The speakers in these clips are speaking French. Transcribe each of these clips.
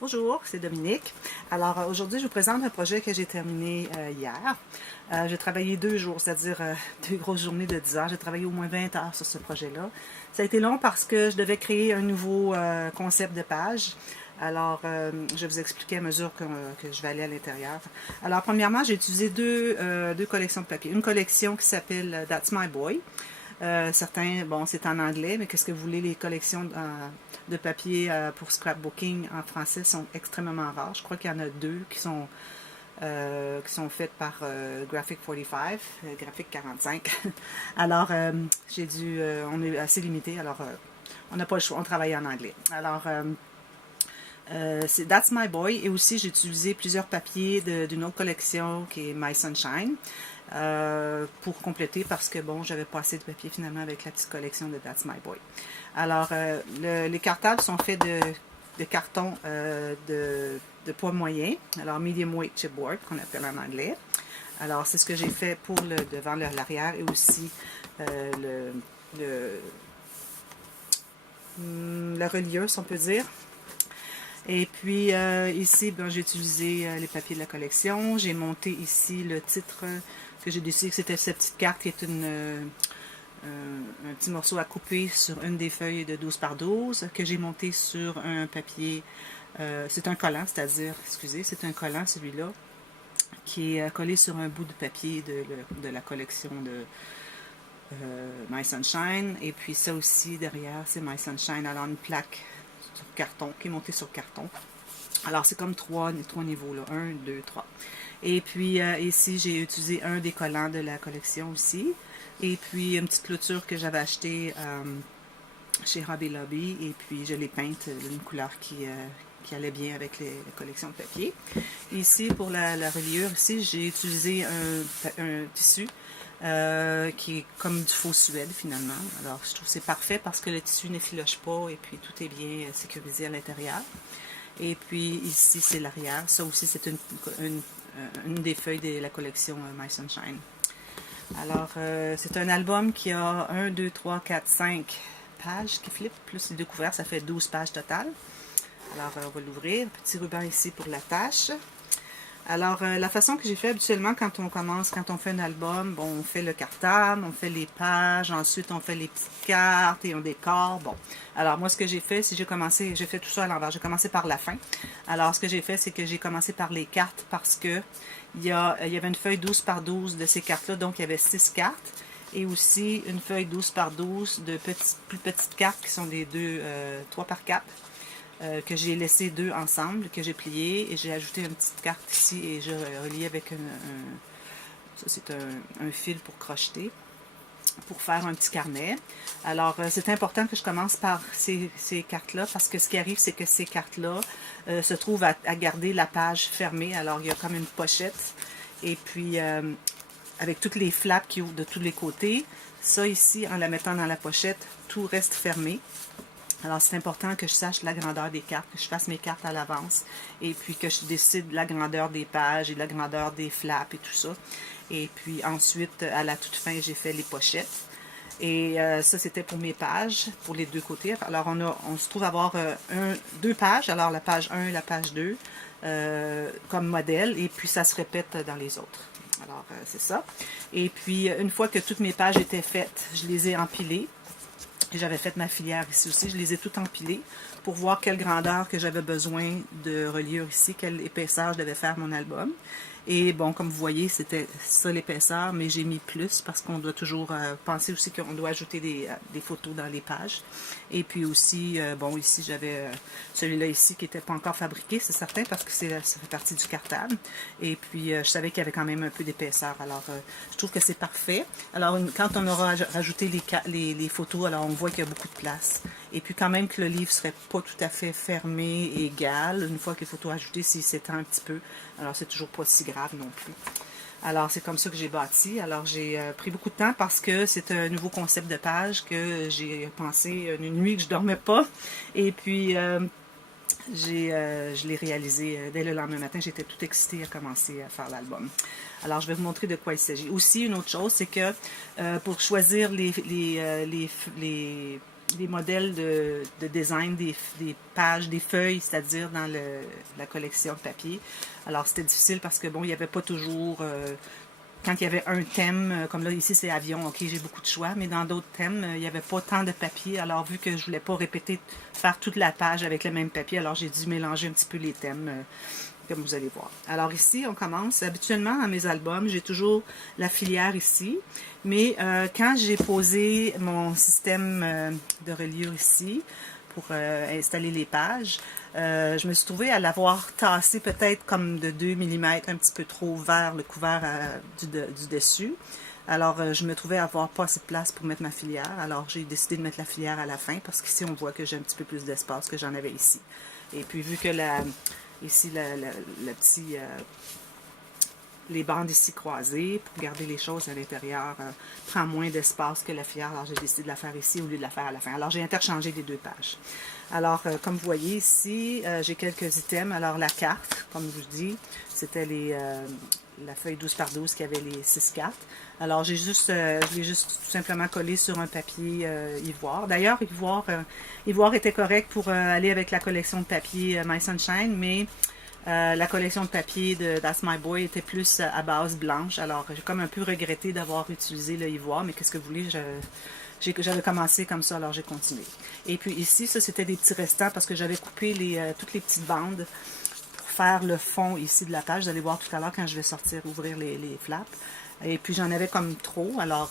Bonjour, c'est Dominique. Alors aujourd'hui, je vous présente un projet que j'ai terminé hier. J'ai travaillé 2 jours, c'est-à-dire 2 grosses journées de 10 heures. J'ai travaillé au moins 20 heures sur ce projet-là. Ça a été long parce que je devais créer un nouveau concept de page. Alors, je vais vous expliquer à mesure que je vais aller à l'intérieur. Alors, premièrement, j'ai utilisé deux collections de papier. Une collection qui s'appelle That's My Boy. Certains, bon, c'est en anglais, mais qu'est-ce que vous voulez, les collections de papier pour scrapbooking en français sont extrêmement rares. Je crois qu'il y en a deux qui sont faites par Graphic 45, Graphic 45. Alors, on est assez limité, alors on n'a pas le choix, on travaille en anglais. Alors, c'est That's My Boy. Et aussi, j'ai utilisé plusieurs papiers d'une autre collection qui est My Sunshine pour compléter parce que, bon, j'avais pas assez de papier finalement avec la petite collection de That's My Boy. Alors, les cartables sont faits de carton de poids moyen, alors medium weight chipboard qu'on appelle en anglais. Alors, c'est ce que j'ai fait pour le devant, l'arrière et aussi la relieuse, on peut dire. Et puis ici, ben, j'ai utilisé les papiers de la collection. J'ai monté ici le titre que j'ai décidé que c'était cette petite carte qui est un petit morceau à couper sur une des feuilles de 12 par 12 que j'ai monté sur un papier. C'est un collant, c'est-à-dire, excusez, c'est un collant celui-là qui est collé sur un bout de papier de la collection de My Sunshine. Et puis ça aussi derrière, c'est My Sunshine. Alors une plaque sur carton, qui est montée sur carton. Alors c'est comme trois niveaux, là. 1, 2, 3. Et puis ici, j'ai utilisé un des collants de la collection aussi. Et puis une petite clôture que j'avais achetée chez Hobby Lobby. Et puis je l'ai peinte d'une couleur qui allait bien avec la collection de papier. Ici, pour la reliure, ici, j'ai utilisé un tissu qui est comme du faux suède finalement. Alors je trouve que c'est parfait parce que le tissu n'effiloche pas et puis tout est bien sécurisé à l'intérieur. Et puis ici c'est l'arrière. Ça aussi c'est une des feuilles de la collection My Sunshine. Alors c'est un album qui a 1, 2, 3, 4, 5 pages qui flippent, plus les deux couverts, ça fait 12 pages totales. Alors on va l'ouvrir. Petit ruban ici pour la tâche. Alors, la façon que j'ai fait habituellement quand on fait un album, bon, on fait le cartable, on fait les pages, ensuite on fait les petites cartes et on décore, bon. Alors, moi, ce que j'ai fait, c'est j'ai fait tout ça à l'envers. J'ai commencé par la fin. Alors, ce que j'ai fait, c'est que j'ai commencé par les cartes parce que il y avait une feuille 12 par 12 de ces cartes-là, donc il y avait 6 cartes. Et aussi une feuille 12 par 12 de plus petites cartes qui sont des 3 par 4. Que j'ai laissé 2 ensemble, que j'ai plié et j'ai ajouté une petite carte ici et je relié avec ça c'est un fil pour crocheter, pour faire un petit carnet. Alors c'est important que je commence par ces cartes-là parce que ce qui arrive c'est que ces cartes-là se trouvent à garder la page fermée. Alors il y a comme une pochette et puis avec toutes les flaps qui ouvrent de tous les côtés. Ça ici, en la mettant dans la pochette, tout reste fermé. Alors, c'est important que je sache la grandeur des cartes, que je fasse mes cartes à l'avance et puis que je décide la grandeur des pages et la grandeur des flaps et tout ça. Et puis ensuite, à la toute fin, j'ai fait les pochettes. Et ça, c'était pour mes pages, pour les deux côtés. Alors, on se trouve avoir deux pages, alors la page 1 et la page 2 comme modèle, et puis ça se répète dans les autres. Alors, c'est ça. Et puis, une fois que toutes mes pages étaient faites, je les ai empilées. J'avais fait ma filière ici aussi, je les ai toutes empilées pour voir quelle grandeur que j'avais besoin de reliure ici, quelle épaisseur je devais faire mon album. Et bon, comme vous voyez, c'était ça l'épaisseur, mais j'ai mis plus parce qu'on doit toujours penser aussi qu'on doit ajouter des photos dans les pages. Et puis aussi, bon, ici j'avais celui-là ici qui n'était pas encore fabriqué, c'est certain, parce que ça fait partie du cartable. Et puis, je savais qu'il y avait quand même un peu d'épaisseur. Alors, je trouve que c'est parfait. Alors, quand on aura rajouté les photos, alors on voit qu'il y a beaucoup de place. Et puis, quand même que le livre serait pas tout à fait fermé et égal, une fois que les photos ajoutées, s'il s'étend un petit peu. Alors, c'est toujours pas si grave non plus. Alors, c'est comme ça que j'ai bâti. Alors, j'ai pris beaucoup de temps parce que c'est un nouveau concept de page que j'ai pensé une nuit que je dormais pas. Et puis, je l'ai réalisé dès le lendemain matin. J'étais toute excitée à commencer à faire l'album. Alors, je vais vous montrer de quoi il s'agit. Aussi, une autre chose, c'est que pour choisir les modèles de design des pages, des feuilles, c'est-à-dire dans la collection de papier. Alors, c'était difficile parce que, bon, il n'y avait pas toujours... quand il y avait un thème, comme là, ici, c'est avion, ok, j'ai beaucoup de choix, mais dans d'autres thèmes, il n'y avait pas tant de papier. Alors, vu que je voulais pas répéter, faire toute la page avec le même papier, alors j'ai dû mélanger un petit peu les thèmes, comme vous allez voir. Alors ici, on commence. Habituellement, dans mes albums, j'ai toujours la filière ici, mais quand j'ai posé mon système de reliure ici, pour installer les pages, je me suis trouvée à l'avoir tassé peut-être comme de 2 mm, un petit peu trop vers le couvert du dessus. Alors, je me trouvais à avoir pas assez de place pour mettre ma filière. Alors, j'ai décidé de mettre la filière à la fin parce qu'ici, on voit que j'ai un petit peu plus d'espace que j'en avais ici. Et puis, vu que ici, le petit... les bandes ici croisées pour garder les choses à l'intérieur prend moins d'espace que la filière. Alors, j'ai décidé de la faire ici au lieu de la faire à la fin. Alors, j'ai interchangé les deux pages. Alors, comme vous voyez ici, j'ai quelques items. Alors, la carte, comme je vous dis, c'était la feuille 12 par 12 qui avait les 6 cartes. Alors, je l'ai juste tout simplement collé sur un papier ivoire. D'ailleurs, ivoire était correct pour aller avec la collection de papier My Sunshine, mais la collection de papier de That's My Boy était plus à base blanche. Alors, j'ai comme un peu regretté d'avoir utilisé le ivoire, mais qu'est-ce que vous voulez, j'avais commencé comme ça, alors j'ai continué. Et puis ici, ça c'était des petits restants parce que j'avais coupé toutes les petites bandes pour faire le fond ici de la page. Vous allez voir tout à l'heure quand je vais ouvrir les flaps. Et puis j'en avais comme trop, alors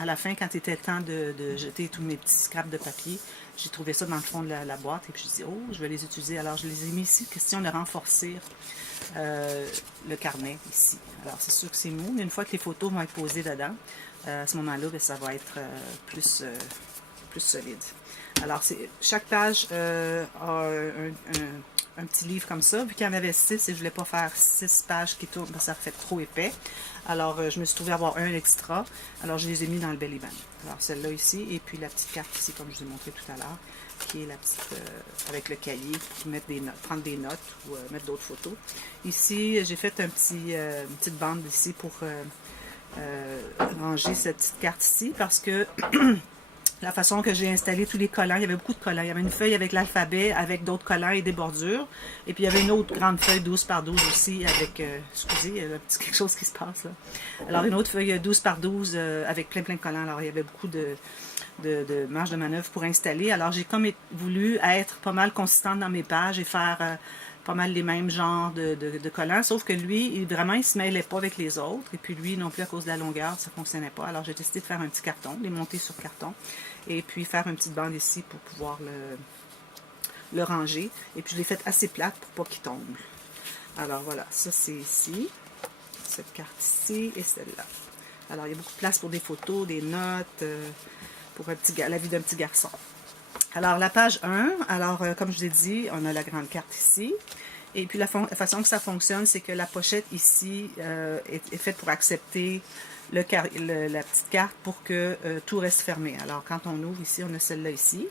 à la fin, quand il était temps de jeter tous mes petits scraps de papier, j'ai trouvé ça dans le fond de la boîte et puis je me suis dit, oh, je vais les utiliser. Alors je les ai mis ici, question de renforcer le carnet ici. Alors c'est sûr que c'est mou, mais une fois que les photos vont être posées dedans, à ce moment-là, ça va être plus solide. Alors chaque page a un petit livre comme ça. Vu qu'il y en avait 6 et je ne voulais pas faire 6 pages qui tournent, ça fait trop épais. Alors, je me suis trouvée avoir un extra. Alors, je les ai mis dans le belly band. Alors, celle-là ici, et puis la petite carte ici, comme je vous ai montré tout à l'heure, qui est la petite, avec le cahier, pour mettre des notes, prendre des notes ou mettre d'autres photos. Ici, j'ai fait une petite bande ici pour ranger cette petite carte ici, parce que la façon que j'ai installé tous les collants, il y avait beaucoup de collants. Il y avait une feuille avec l'alphabet, avec d'autres collants et des bordures. Et puis il y avait une autre grande feuille 12 par 12 aussi avec, excusez, il y a un petit quelque chose qui se passe là. Alors une autre feuille 12 par 12 avec plein de collants. Alors il y avait beaucoup de marge de manœuvre pour installer. Alors j'ai comme voulu être pas mal consistante dans mes pages et faire pas mal les mêmes genres de collants, sauf que lui, il se mêlait pas avec les autres, et puis lui non plus à cause de la longueur, ça fonctionnait pas. Alors j'ai décidé de faire un petit carton, les monter sur carton, et puis faire une petite bande ici pour pouvoir le ranger. Et puis je l'ai fait assez plate pour pas qu'il tombe. Alors voilà, ça c'est ici, cette carte ici et celle-là. Alors il y a beaucoup de place pour des photos, des notes, pour la vie d'un petit garçon. Alors, la page 1, alors comme je vous ai dit, on a la grande carte ici. Et puis, la façon que ça fonctionne, c'est que la pochette ici est faite pour accepter la petite carte pour que tout reste fermé. Alors, quand on ouvre ici, on a celle-là ici.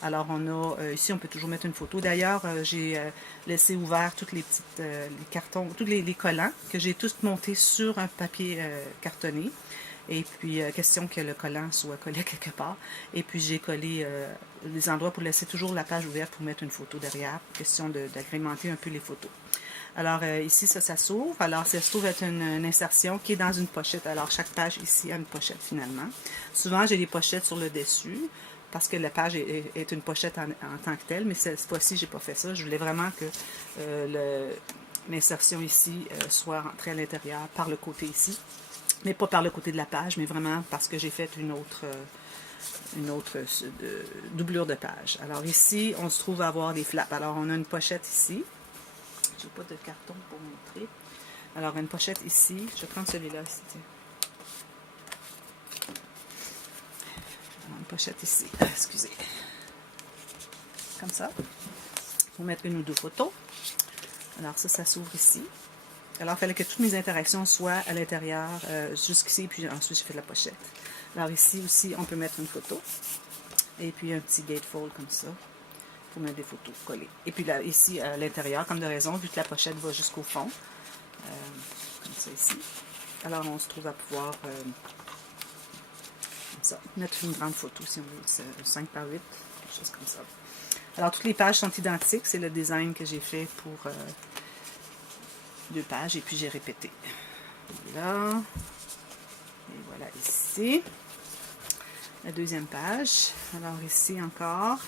Alors, on a ici, on peut toujours mettre une photo. D'ailleurs, j'ai laissé ouvert toutes les petites les cartons, tous les collants que j'ai tous montés sur un papier cartonné. Et puis, question que le collant soit collé quelque part. Et puis, j'ai collé les endroits pour laisser toujours la page ouverte pour mettre une photo derrière. Question d'agrémenter un peu les photos. Alors, ici, ça s'ouvre. Alors, ça se trouve être une insertion qui est dans une pochette. Alors, chaque page ici a une pochette finalement. Souvent, j'ai des pochettes sur le dessus parce que la page est une pochette en tant que telle. Mais cette fois-ci, j'ai pas fait ça. Je voulais vraiment que l'insertion ici soit rentrée à l'intérieur par le côté ici. Mais pas par le côté de la page, mais vraiment parce que j'ai fait une autre doublure de page. Alors ici, on se trouve à avoir des flaps. Alors on a une pochette ici. Je n'ai pas de carton pour montrer. Alors une pochette ici. Je vais prendre celui-là ici. Alors, une pochette ici. Excusez. Comme ça. Pour mettre une ou deux photos. Alors ça s'ouvre ici. Alors, il fallait que toutes mes interactions soient à l'intérieur, jusqu'ici, puis ensuite, j'ai fait la pochette. Alors, ici aussi, on peut mettre une photo. Et puis, un petit gatefold comme ça, pour mettre des photos collées. Et puis, là, ici, à l'intérieur, comme de raison, vu que la pochette va jusqu'au fond, comme ça ici. Alors, on se trouve à pouvoir... ça. Mettre une grande photo si on veut, 5 par 8, quelque chose comme ça. Alors, toutes les pages sont identiques. C'est le design que j'ai fait pour 2 pages et puis j'ai répété. Là. Et voilà ici. La deuxième page. Alors ici encore,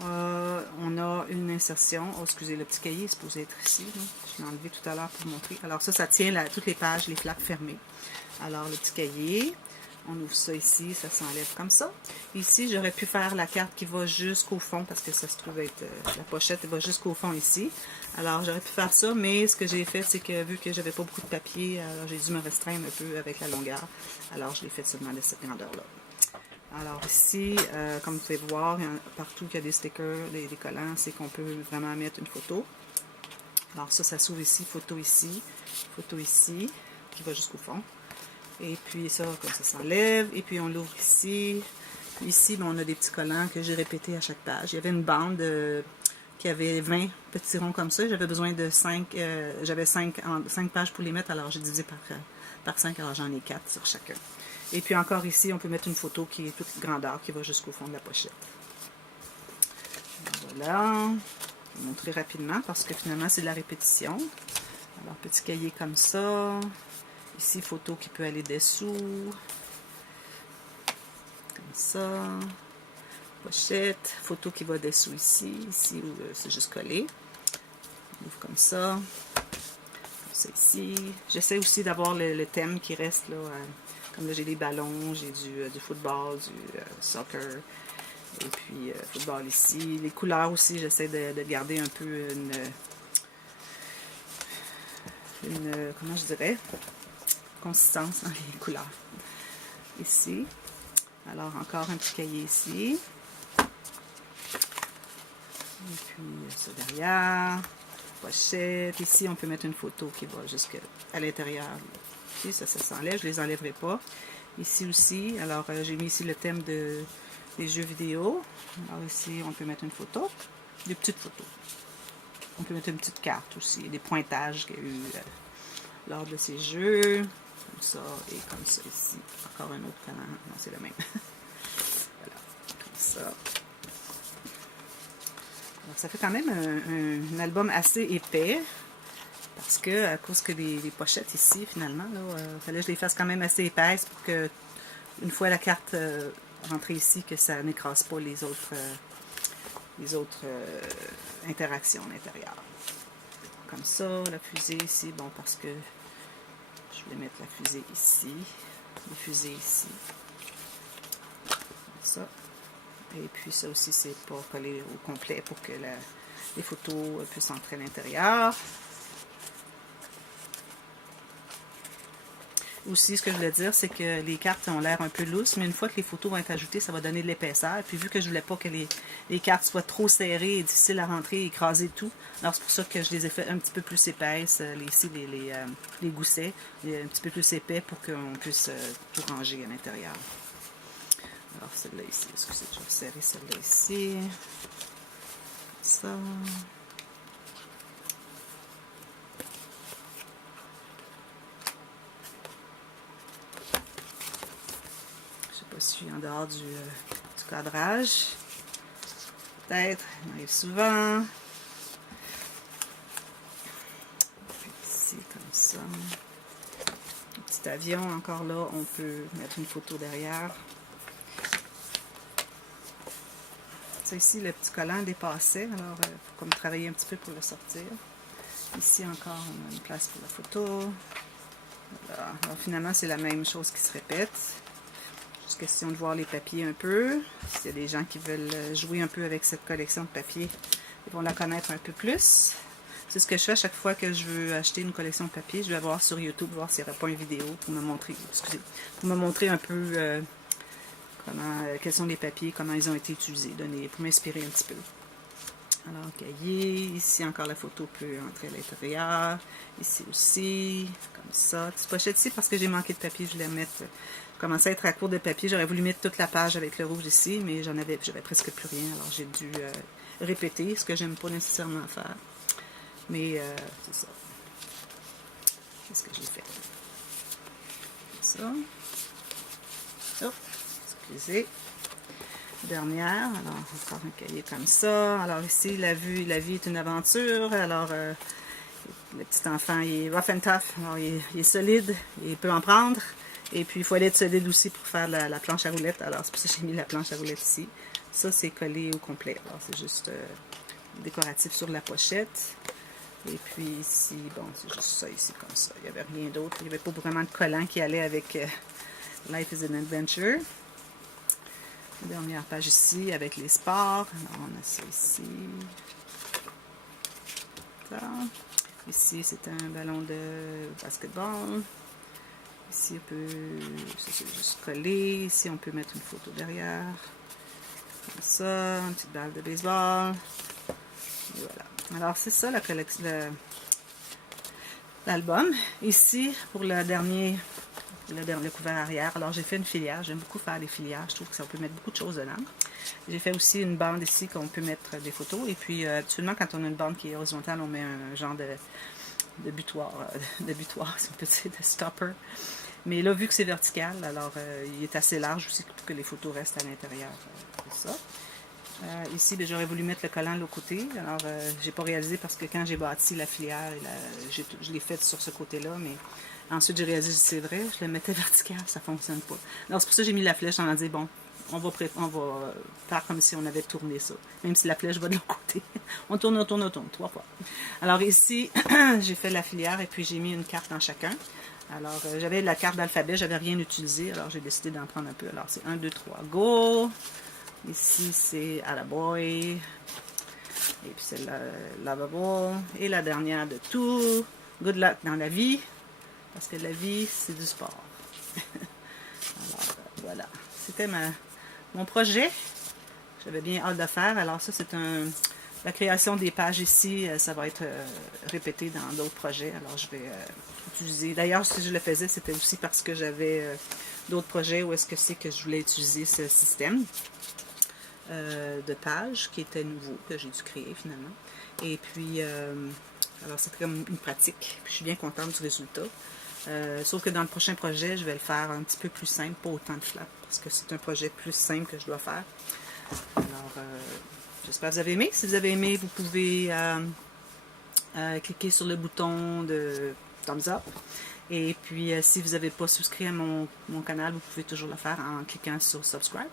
on a une insertion. Oh, excusez, le petit cahier est supposé être ici. Là. Je l'ai enlevé tout à l'heure pour montrer. Alors ça tient toutes les pages, les flaps fermées. Alors le petit cahier, on ouvre ça ici, ça s'enlève comme ça. Ici, j'aurais pu faire la carte qui va jusqu'au fond parce que ça se trouve être la pochette, elle va jusqu'au fond ici. Alors j'aurais pu faire ça, mais ce que j'ai fait, c'est que vu que j'avais pas beaucoup de papier, alors j'ai dû me restreindre un peu avec la longueur. Alors je l'ai fait seulement de cette grandeur-là. Alors ici, comme vous pouvez voir, partout qu'il y a des stickers, des collants, c'est qu'on peut vraiment mettre une photo. Alors ça s'ouvre ici, photo ici, qui va jusqu'au fond. Et puis ça, comme ça s'enlève. Et puis on l'ouvre ici. Puis ici, on a des petits collants que j'ai répétés à chaque page. Il y avait une bande qui avait 20 petits ronds comme ça. J'avais besoin de 5, j'avais 5 pages pour les mettre, alors j'ai divisé par 5, alors j'en ai 4 sur chacun. Et puis encore ici, on peut mettre une photo qui est toute grandeur, qui va jusqu'au fond de la pochette. Voilà. Je vais montrer rapidement parce que finalement, c'est de la répétition. Alors, petit cahier comme ça. Ici, photo qui peut aller dessous. Comme ça. Pochette. Photo qui va dessous ici. Ici, où c'est juste collé. On ouvre comme ça. Comme ça ici. J'essaie aussi d'avoir le thème qui reste là. Comme là, j'ai des ballons, j'ai du football, du soccer. Et puis, football ici. Les couleurs aussi, j'essaie de garder un peu une comment je dirais, consistance dans les couleurs. Ici. Alors, encore un petit cahier ici. Et puis, ça derrière. Pochette. Ici, on peut mettre une photo qui va jusqu'à l'intérieur. Ici, ça s'enlève. Je ne les enlèverai pas. Ici aussi. Alors, j'ai mis ici le thème des jeux vidéo. Alors, ici, on peut mettre une photo. Des petites photos. On peut mettre une petite carte aussi. Des pointages qu'il y a eu lors de ces jeux. Comme ça et comme ça ici. Encore un autre collant. Non, c'est le même. Voilà. Comme ça. Alors, ça fait quand même un album assez épais. Parce que, à cause que les pochettes ici, finalement, il fallait que je les fasse quand même assez épaisses pour que, une fois la carte rentrée ici, que ça n'écrase pas les autres interactions à l'intérieur. Comme ça, la fusée ici, bon, parce que je voulais mettre la fusée ici, les fusées ici. Comme ça. Et puis ça aussi, c'est pas collé au complet pour que les photos puissent entrer à l'intérieur. Aussi, ce que je voulais dire, c'est que les cartes ont l'air un peu lousses, mais une fois que les photos vont être ajoutées, ça va donner de l'épaisseur. Puis vu que je voulais pas que les cartes soient trop serrées et difficiles à rentrer et écraser tout, alors c'est pour ça que je les ai fait un petit peu plus épaisses, ici les goussets, un petit peu plus épais pour qu'on puisse tout ranger à l'intérieur. Alors celle-là ici, excusez, je vais serrer celle-là ici. Comme ça. Je suis en dehors du cadrage. Peut-être, il arrive souvent. Puis ici, comme ça. Un petit avion, encore là, on peut mettre une photo derrière. Ça ici, le petit collant dépassait, alors il faut comme travailler un petit peu pour le sortir. Ici encore, on a une place pour la photo. Voilà. Alors finalement, c'est la même chose qui se répète. Juste question de voir les papiers un peu. S'il y a des gens qui veulent jouer un peu avec cette collection de papiers, ils vont la connaître un peu plus. C'est ce que je fais à chaque fois que je veux acheter une collection de papiers. Je vais voir sur YouTube, voir s'il n'y aura pas une vidéo pour me montrer, pour me montrer un peu quels sont les papiers, comment ils ont été utilisés, pour m'inspirer un petit peu. Alors, cahier, ici encore la photo peut entrer à l'intérieur, ici aussi, comme ça. Petite pochette ici parce que j'ai manqué de papier, je voulais mettre, je commençais à être à court de papier, j'aurais voulu mettre toute la page avec le rouge ici, mais j'avais presque plus rien, alors j'ai dû répéter, ce que j'aime pas nécessairement faire. Mais c'est ça. Qu'est-ce que j'ai fait? Ça. Oh, utiliser. Dernière, alors encore un cahier comme ça. Alors ici, la vie est une aventure. Alors, le petit enfant, il est rough and tough, alors il est solide, il peut en prendre. Et puis, il faut être solide aussi pour faire la planche à roulettes. Alors, c'est pour ça que j'ai mis la planche à roulettes ici. Ça, c'est collé au complet. Alors, c'est juste décoratif sur la pochette. Et puis ici, bon, c'est juste ça ici, comme ça. Il n'y avait rien d'autre. Il n'y avait pas vraiment de collant qui allait avec Life is an Adventure. Dernière page ici avec les sports. Alors, on a ça ici. Ça. Ici, c'est un ballon de basketball. Ici, on peut, ça c'est juste collé. Ici, on peut mettre une photo derrière. Comme ça, une petite balle de baseball. Et voilà. Alors, c'est ça la collection, l'album. Ici, pour le couvert arrière. Alors, j'ai fait une filière. J'aime beaucoup faire des filières. Je trouve que ça peut mettre beaucoup de choses dedans. J'ai fait aussi une bande ici qu'on peut mettre des photos. Et puis, actuellement, quand on a une bande qui est horizontale, on met un genre de butoir, si on peut dire, de stopper. Mais là, vu que c'est vertical, alors il est assez large aussi pour que les photos restent à l'intérieur. C'est ça. Ici, ben, j'aurais voulu mettre le collant de l'autre côté. Alors, j'ai pas réalisé parce que quand j'ai bâti la filière, je l'ai faite sur ce côté-là, mais ensuite j'ai réalisé que c'est vrai, je le mettais vertical, ça fonctionne pas. Alors, c'est pour ça que j'ai mis la flèche en disant, bon, on va faire comme si on avait tourné ça, même si la flèche va de l'autre côté. On tourne, 3 fois. Alors ici, j'ai fait la filière et puis j'ai mis une carte dans chacun. Alors, j'avais la carte d'alphabet, j'avais rien utilisé, alors j'ai décidé d'en prendre un peu. Alors, c'est 1, 2, 3, go! Ici, c'est Attaboy. Et puis, c'est Lovable. Et la dernière de tout, Good luck dans la vie. Parce que la vie, c'est du sport. Alors, voilà. C'était mon projet. J'avais bien hâte de faire. Alors, ça, c'est la création des pages ici. Ça va être répété dans d'autres projets. Alors, je vais utiliser. D'ailleurs, si je le faisais, c'était aussi parce que j'avais d'autres projets où est-ce que c'est que je voulais utiliser ce système de pages qui était nouveau, que j'ai dû créer finalement. Et puis, alors c'était comme une pratique. Puis je suis bien contente du résultat. Sauf que dans le prochain projet, je vais le faire un petit peu plus simple, pas autant de flaps, parce que c'est un projet plus simple que je dois faire. Alors, j'espère que vous avez aimé. Si vous avez aimé, vous pouvez cliquer sur le bouton de thumbs up. Et puis, si vous n'avez pas souscrit à mon canal, vous pouvez toujours le faire en cliquant sur subscribe.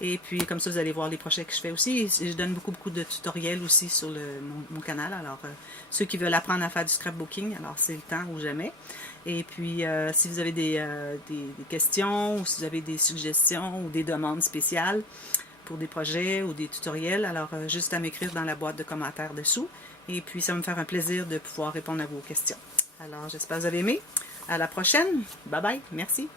Et puis, comme ça, vous allez voir les projets que je fais aussi. Je donne beaucoup de tutoriels aussi sur mon canal. Alors, ceux qui veulent apprendre à faire du scrapbooking, alors c'est le temps ou jamais. Et puis, si vous avez des questions ou si vous avez des suggestions ou des demandes spéciales pour des projets ou des tutoriels, alors juste à m'écrire dans la boîte de commentaires dessous. Et puis, ça va me faire un plaisir de pouvoir répondre à vos questions. Alors, j'espère que vous avez aimé. À la prochaine. Bye bye. Merci.